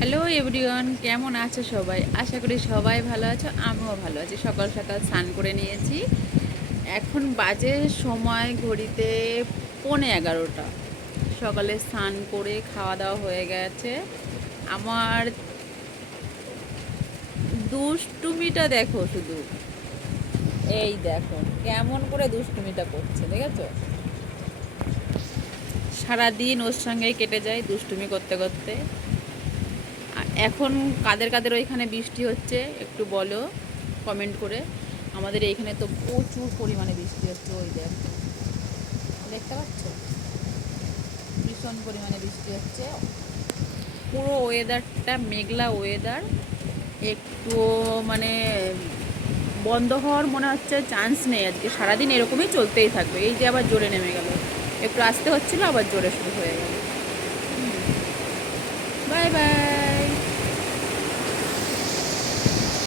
Hello everyone, কেমন আছো সবাই? আশা করি সবাই ভালো আছো, আমিও ভালো আছি। সকাল সকাল স্নান করে নিয়েছি। এখন বাজে সময় ঘড়িতে 11:45। সকালে স্নান করে খাওয়া দাওয়া হয়ে গেছে। আমার দুষ্টুমিটা দেখো শুধু, এই দেখো কেমন করে দুষ্টুমিটা করছে, দেখেছো? সারাদিন ওর সঙ্গেই কেটে যায় দুষ্টুমি করতে করতে। আর এখন কাদের কাদের ওইখানে বৃষ্টি হচ্ছে একটু বলো কমেন্ট করে। আমাদের এইখানে তো প্রচুর পরিমাণে বৃষ্টি হচ্ছে, ওই দেখো, দেখতে পাচ্ছ? ভীষণ পরিমাণে বৃষ্টি হচ্ছে। পুরো ওয়েদারটা মেঘলা ওয়েদার, একটু মানে বন্ধ হওয়ার মনে হচ্ছে চান্স নেই। আজকে সারাদিন এরকমই চলতেই থাকবে। এই যে আবার জোরে নেমে গেল, একটু আসতে হচ্ছিল, আবার জোরে শুরু হয়ে গেল। Bye bye.